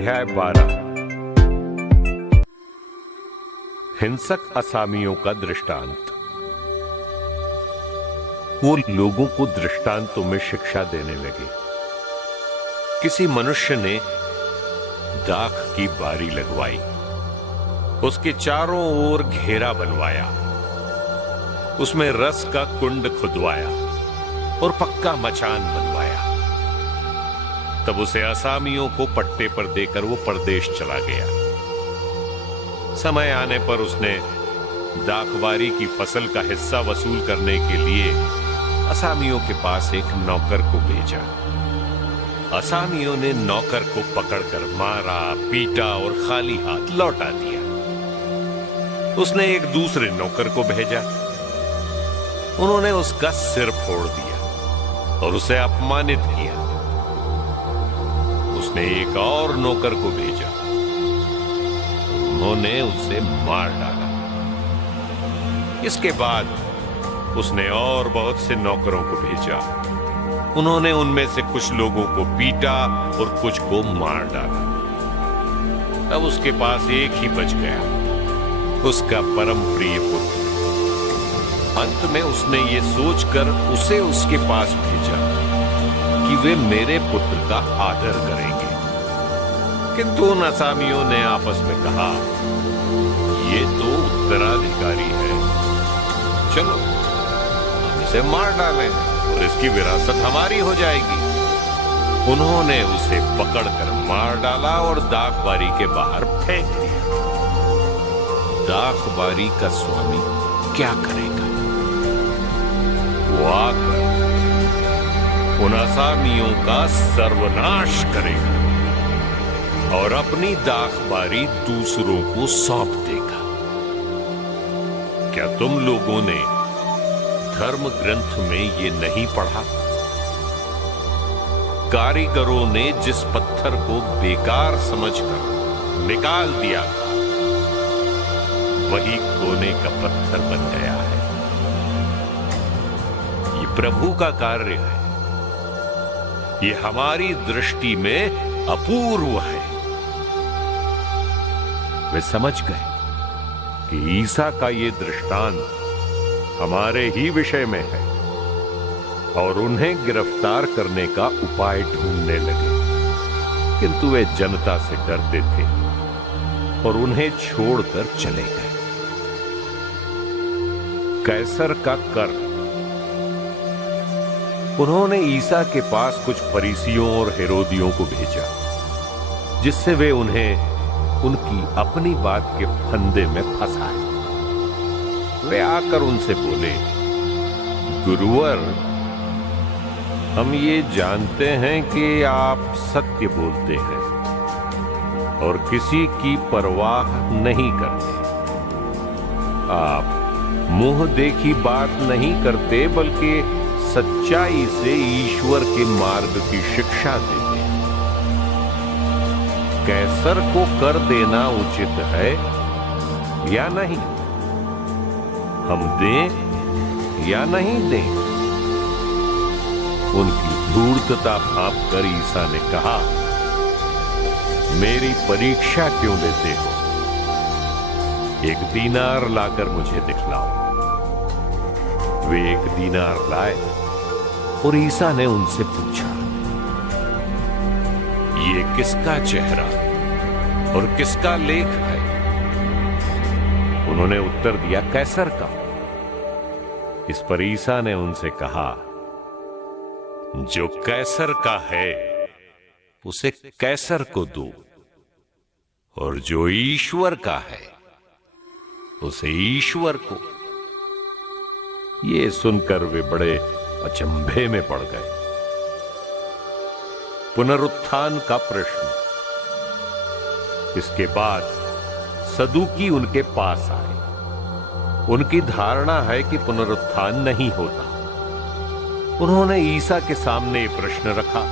अध्याय 12। हिंसक असामियों का दृष्टांत। वो लोगों को दृष्टांतों में शिक्षा देने लगे। किसी मनुष्य ने दाख की बारी लगवाई, उसके चारों ओर घेरा बनवाया, उसमें रस का कुंड खुदवाया और पक्का मचान बनवाया। तब उसे असामियों को पट्टे पर देकर वो परदेश चला गया। समय आने पर उसने दाखबारी की फसल का हिस्सा वसूल करने के लिए असामियों के पास एक नौकर को भेजा। असामियों ने नौकर को पकड़कर मारा, पीटा और खाली हाथ लौटा दिया। उसने एक दूसरे नौकर को भेजा। उन्होंने उसका सिर फोड़ दिया और उसे अपमानित किया। उसने एक और नौकर को भेजा। उन्होंने उसे मार डाला। इसके बाद उसने और बहुत से नौकरों को भेजा। उन्होंने उनमें से कुछ लोगों को पीटा और कुछ को मार डाला। तब उसके पास एक ही बच गया, उसका परम प्रिय पुत्र। अंत में उसने ये सोचकर उसे उसके पास भेजा कि वे मेरे पुत्र का आदर करेंगे। किंतु उन असामियों ने आपस में कहा, ये तो उत्तराधिकारी है, चलो हम इसे मार डालें और इसकी विरासत हमारी हो जाएगी। उन्होंने उसे पकड़कर मार डाला और दाखबारी के बाहर फेंक दिया। दाखबारी का स्वामी क्या करेगा? वो आकर उन असामियों का सर्वनाश करेगा और अपनी दाखबारी दूसरों को सौंप देगा। क्या तुम लोगों ने धर्म ग्रंथ में ये नहीं पढ़ा? कारीगरों ने जिस पत्थर को बेकार समझकर निकाल दिया था, वही कोने का पत्थर बन गया है। ये प्रभु का कार्य है। ये हमारी दृष्टि में अपूर्व है। वे समझ गए कि ईसा का ये दृष्टांत हमारे ही विषय में है और उन्हें गिरफ्तार करने का उपाय ढूंढने लगे। किंतु वे जनता से डरते थे और उन्हें छोड़कर चले गए। कैसर का कर। उन्होंने ईसा के पास कुछ फरीसियों और हेरोदियों को भेजा, जिससे वे उन्हें उनकी अपनी बात के फंदे में फंसाए। वे आकर उनसे बोले, गुरुवर, हम ये जानते हैं कि आप सत्य बोलते हैं और किसी की परवाह नहीं करते। आप मुंह देखी बात नहीं करते, बल्कि सच्चाई से ईश्वर के मार्ग की शिक्षा देते हैं। कैसर को कर देना उचित है या नहीं? हम दें या नहीं दें? उनकी धूर्तता भांपकर ईसा ने कहा, मेरी परीक्षा क्यों लेते हो? एक दीनार लाकर मुझे दिखलाओ। वे एक दीनार लाए और ईसा ने उनसे पूछा, ये किसका चेहरा और किसका लेख है? उन्होंने उत्तर दिया, कैसर का। इस पर ईसा ने उनसे कहा, जो कैसर का है उसे कैसर को दो, और जो ईश्वर का है उसे ईश्वर को। ये सुनकर वे बड़े अचंभे में पड़ गए। पुनरुत्थान का प्रश्न। इसके बाद सदूकी उनके पास आए। उनकी धारणा है कि पुनरुत्थान नहीं होता। उन्होंने ईसा के सामने प्रश्न रखा,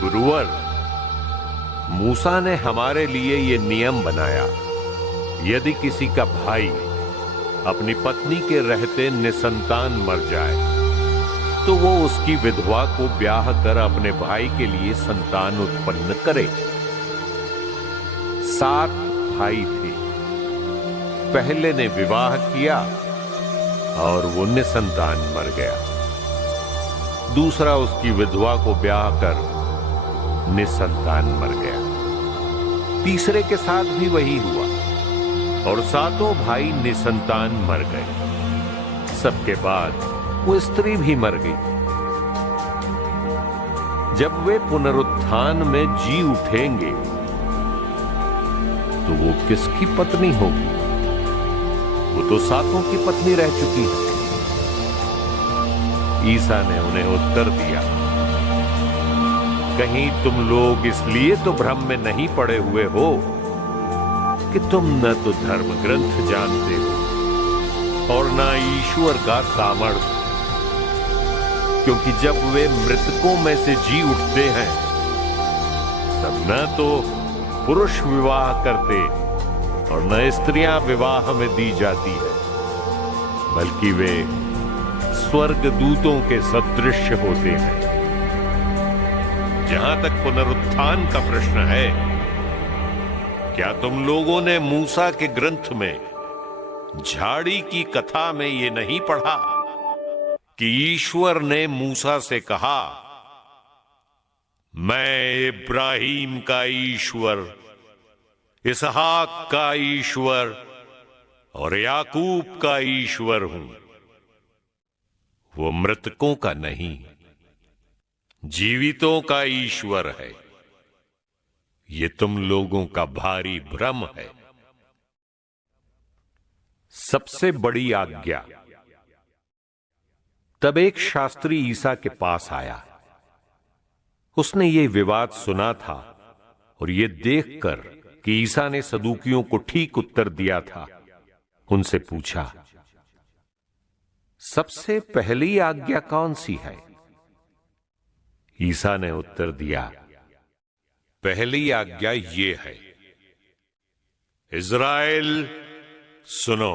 गुरुवर, मूसा ने हमारे लिए यह नियम बनाया, यदि किसी का भाई अपनी पत्नी के रहते निसंतान मर जाए तो वो उसकी विधवा को ब्याह कर अपने भाई के लिए संतान उत्पन्न करे। 7 भाई थे। पहले ने विवाह किया और वो निसंतान मर गया। दूसरा उसकी विधवा को ब्याह कर निसंतान मर गया। तीसरे के साथ भी वही हुआ और 7 भाई निसंतान मर गए। सबके बाद वो स्त्री भी मर गई। जब वे पुनरुत्थान में जी उठेंगे तो वो किसकी पत्नी होगी? वो तो 7 की पत्नी रह चुकी है। ईसा ने उन्हें उत्तर दिया, कहीं तुम लोग इसलिए तो भ्रम में नहीं पड़े हुए हो कि तुम न तो धर्म ग्रंथ जानते हो और न ईश्वर का सामर्थ्य। क्योंकि जब वे मृतकों में से जी उठते हैं तब न तो पुरुष विवाह करते और न स्त्रियां विवाह में दी जाती है, बल्कि वे स्वर्ग दूतों के सदृश होते हैं। जहां तक पुनरुत्थान का प्रश्न है, क्या तुम लोगों ने मूसा के ग्रंथ में झाड़ी की कथा में यह नहीं पढ़ा कि ईश्वर ने मूसा से कहा, मैं इब्राहिम का ईश्वर, इसहाक का ईश्वर और याकूब का ईश्वर हूं। वो मृतकों का नहीं, जीवितों का ईश्वर है। ये तुम लोगों का भारी भ्रम है। सबसे बड़ी आज्ञा। तब एक शास्त्री ईसा के पास आया। उसने ये विवाद सुना था और ये देखकर कि ईसा ने सदूकियों को ठीक उत्तर दिया था, उनसे पूछा, सबसे पहली आज्ञा कौन सी है? ईसा ने उत्तर दिया, पहली आज्ञा ये है, इज़राइल सुनो,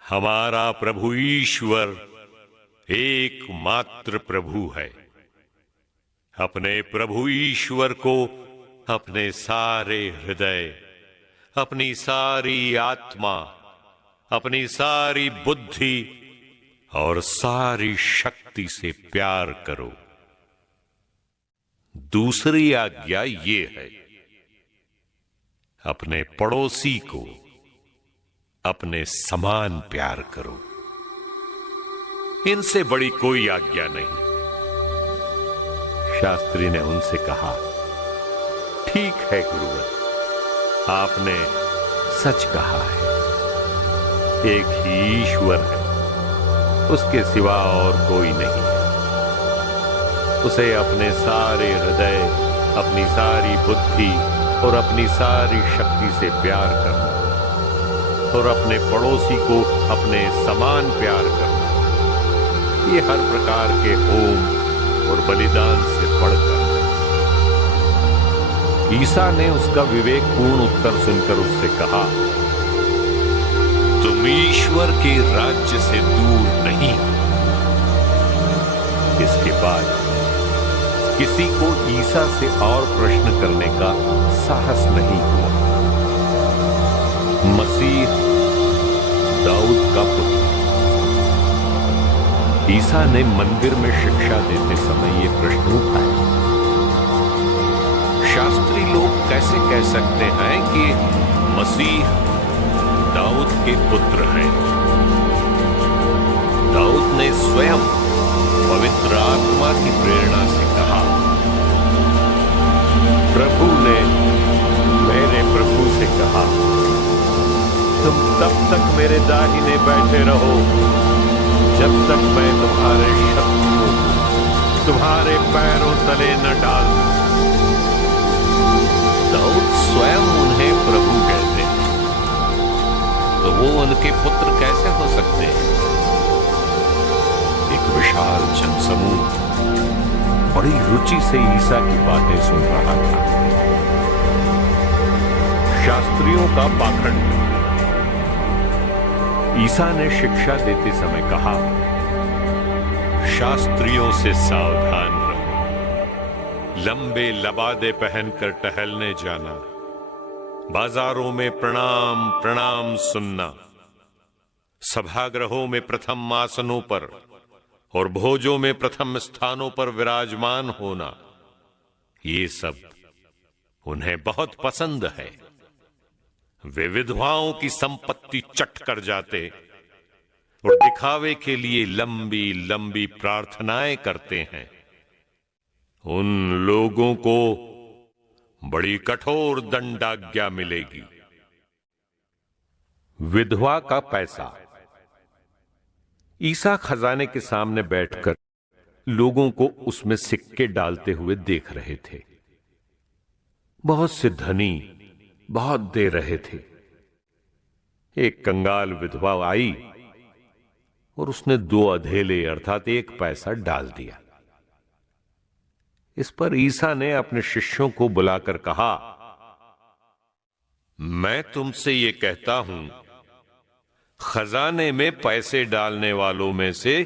हमारा प्रभु ईश्वर एकमात्र प्रभु है। अपने प्रभु ईश्वर को अपने सारे हृदय, अपनी सारी आत्मा, अपनी सारी बुद्धि और सारी शक्ति से प्यार करो। दूसरी आज्ञा ये है, अपने पड़ोसी को अपने समान प्यार करो। इनसे बड़ी कोई आज्ञा नहीं। शास्त्री ने उनसे कहा, ठीक है गुरुवर, आपने सच कहा है। एक ही ईश्वर है, उसके सिवा और कोई नहीं है। उसे अपने सारे हृदय, अपनी सारी बुद्धि और अपनी सारी शक्ति से प्यार करना और अपने पड़ोसी को अपने समान प्यार करना, ये हर प्रकार के होम और बलिदान से बढ़कर। ईसा ने उसका विवेकपूर्ण उत्तर सुनकर उससे कहा, तुम ईश्वर के राज्य से दूर नहीं। इसके बाद किसी को ईसा से और प्रश्न करने का साहस नहीं हुआ। मसीह दाऊद का पुत्र। ईसा ने मंदिर में शिक्षा देते समय ये प्रश्न उठाया, शास्त्री लोग कैसे कह सकते हैं कि मसीह दाऊद के पुत्र हैं? दाऊद ने स्वयं पवित्र आत्मा की प्रेरणा से कहा, प्रभु ने मेरे प्रभु से कहा, तुम तब तक मेरे दाहिने बैठे रहो जब तक मैं तुम्हारे शत्रु को तुम्हारे पैरों तले न डाल दूं। दाऊद स्वयं उन्हें प्रभु कहते हैं, तो वो उनके पुत्र कैसे हो सकते हैं? एक विशाल जनसमूह बड़ी रुचि से ईसा की बातें सुन रहा था। शास्त्रियों का पाखंड। ईसा ने शिक्षा देते समय कहा, शास्त्रियों से सावधान रहो। लंबे लबादे पहनकर टहलने जाना बाजारों में प्रणाम प्रणाम सुनना, सभागृहों में प्रथम आसनों पर और भोजों में प्रथम स्थानों पर विराजमान होना, ये सब उन्हें बहुत पसंद है। वे विधवाओं की संपत्ति चट कर जाते और दिखावे के लिए लंबी लंबी प्रार्थनाएं करते हैं। उन लोगों को बड़ी कठोर दंडाज्ञा मिलेगी। विधवा का पैसा। ईसा खजाने के सामने बैठकर लोगों को उसमें सिक्के डालते हुए देख रहे थे। बहुत से धनी बहुत दे रहे थे। एक कंगाल विधवा आई और उसने 2 अधेले अर्थात 1 पैसा डाल दिया। इस पर ईसा ने अपने शिष्यों को बुलाकर कहा, मैं तुमसे यह कहता हूं, खजाने में पैसे डालने वालों में से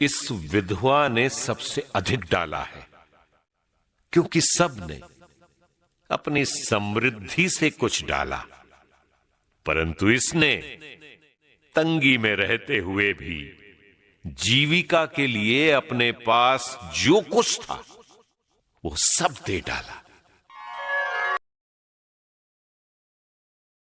इस विधवा ने सबसे अधिक डाला है, क्योंकि सब ने अपनी समृद्धि से कुछ डाला, परंतु इसने तंगी में रहते हुए भी जीविका के लिए अपने पास जो कुछ था वो सब दे डाला।